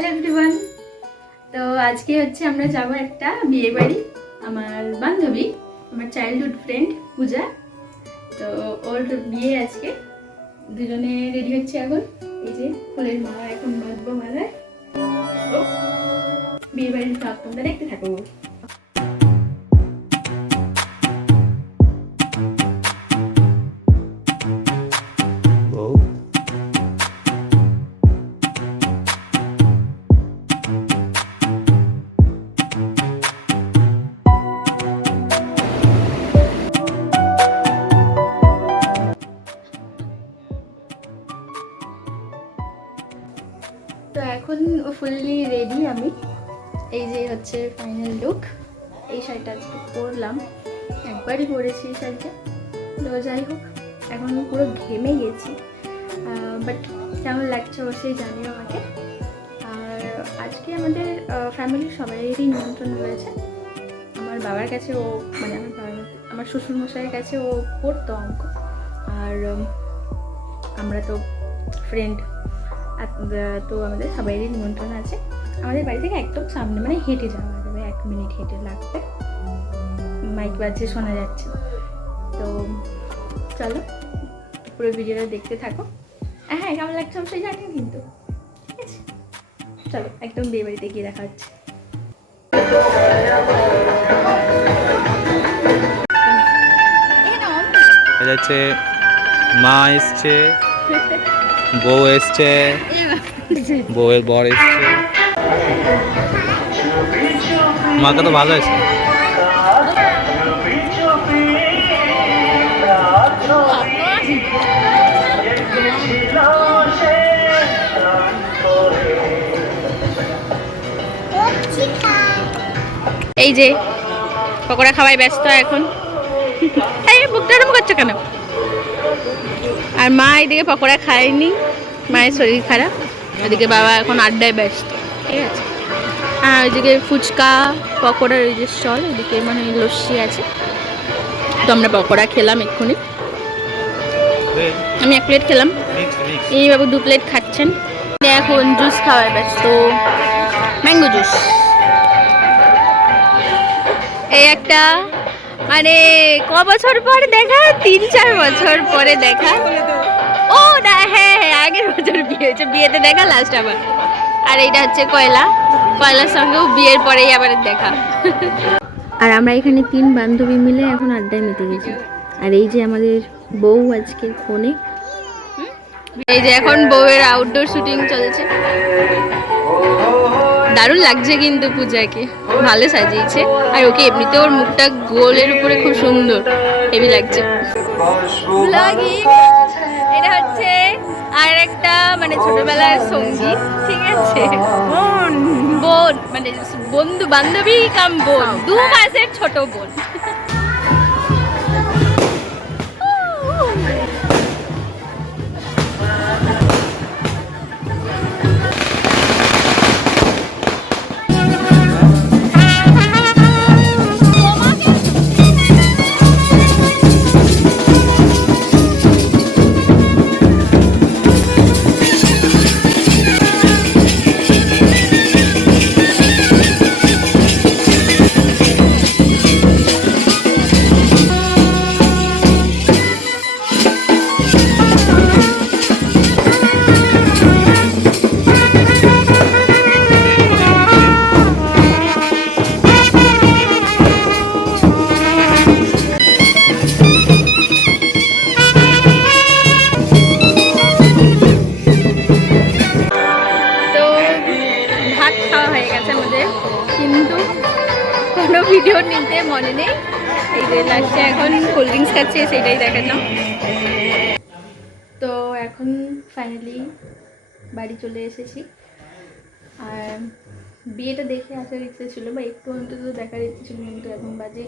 Hello everyone তো আজকে হচ্ছে আমরা যাব একটা বিয়ে বাড়ি, আমার বান্ধবী, আমার চাইল্ডহুড ফ্রেন্ড পূজা। তো ওর বিয়ে আজকে। দুজনে রেডি হচ্ছে এখন। এই যে ফুলের মালা এখন বাঁধবো মালায়। বিয়ে বাড়ির সব তোমরা দেখতে থাকো এখন ফুললি রেডি আমি। এই যে হচ্ছে ফাইনাল লুক এই শাড়িটা আজকে পরলাম। একবারই পরেছি এই শাড়িটা। তো যাই হোক, এখন পুরো ঘেমে গেছি। বাট কেমন লাগছে অবশ্যই জানিও আমাকে। আর আজকে আমাদের ফ্যামিলির সবাইয়েরই নিমন্ত্রণ রয়েছে। আমার বাবার কাছে ও মানে আমার আমার শ্বশুরমশাইয়ের কাছে ও পড়তো অঙ্ক। আর আমরা তো ফ্রেন্ড তো আমাদের সবাইয়েরই নিমন্ত্রণ আছে। আমাদের বাড়ি থেকে একদম সামনে মানে হেঁটে যাওয়া যাবে এক মিনিট হেঁটে লাগবে। মাইক বাজছে শোনা যাচ্ছে তো চলো পুরো ভিডিওটা দেখতে থাকো। হ্যাঁ কেমন লাগছে অবশ্যই জানি কিন্তু ঠিক আছে। চলো একদম বিয়ে বাড়িতে গিয়ে দেখা হচ্ছে। মা এসছে। বউ এসছে। বউয়ের বর এসছে। মাকে তো ভালো আছে। এই যে, পকোড়া খাওয়াই ব্যস্ত এখন। এই বুকটা এরকম করছ কেন? আর মা এদিকে পকোড়া খায়নি, মায়ের শরীর খারাপ, এদিকে বাবা এখন আড্ডায় ব্যস্ত, ঠিক আছে? আর ওইদিকে ফুচকা, পকোড়ার ওই যে স্টল ওইদিকে মানে লস্যি আছে। তো আমরা পকোড়া খেলাম এক্ষুনি। আমি এক প্লেট খেলাম। এই বাবু দু প্লেট খাচ্ছেন। এখন জুস খাওয়ায় ব্যস্ত। Mango juice. এই একটা মানে ক বছর পরে দেখা? তিন চার বছর পরে দেখা? ও না হ্যাঁ হ্যাঁ আগের বছর বিয়ে হয়েছে। বিয়েতে দেখা লাস্ট আবার। আর এইটা হচ্ছে কয়লা। কয়লার সঙ্গেও বিয়ের পরেই আবার দেখা। আর আমরা এখানে তিন বান্ধবী মিলে এখন আড্ডায় মেতে গেছি। আর এই যে আমাদের বউ আজকে ফোনে। এই যে এখন বউয়ের আউটডোর শুটিং চলছে। দারুণ লাগছে কিন্তু পূজাকে। ভালো সাজিয়েছে। আর ওকে এমনিতে ওর মুখটা গোলের উপরে খুব সুন্দর হেভি লাগছে। এটা হচ্ছে আর একটা মানে ছোটবেলার সঙ্গী ঠিক আছে? বোন। বোন মানে বন্ধু বান্ধবী কাম বোন দু মাসের ছোট বোন। ভাত খাওয়া হয়ে গেছে আমাদের। কিন্তু কোনো ভিডিও নিতে মনে নেই। এই যে লাস্টে এখন কোল্ড ড্রিঙ্কস খাচ্ছে সেটাই দেখালাম। তো এখন ফাইনালি বাড়ি চলে এসেছি। আর বিয়েটা দেখে আসার ইচ্ছে ছিল, বা একটু অন্তত দেখার ইচ্ছে ছিল, কিন্তু এখন বাজে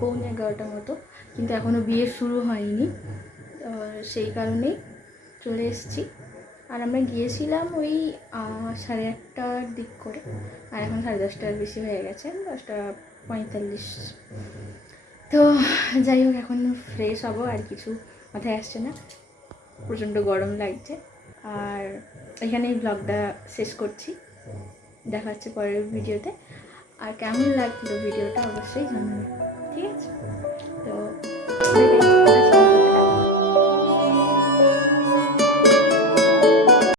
পৌনে এগারোটার মতো। কিন্তু এখনও বিয়ে শুরু হয়নি। সেই কারণেই চলে এসেছি। আর আমরা গিয়েছিলাম ওই সাড়ে আটটার দিক করে। আর এখন সাড়ে দশটার বেশি হয়ে গেছে, দশটা পঁয়তাল্লিশ। তো যাই হোক, এখন ফ্রেশ হব, আর কিছু মাথায় আসছে না। প্রচণ্ড গরম লাগছে। আর এখানেই ব্লগটা শেষ করছি। দেখা হচ্ছে পরের ভিডিওতে। আর কেমন লাগল ভিডিওটা অবশ্যই জানাবেন ঠিক আছে?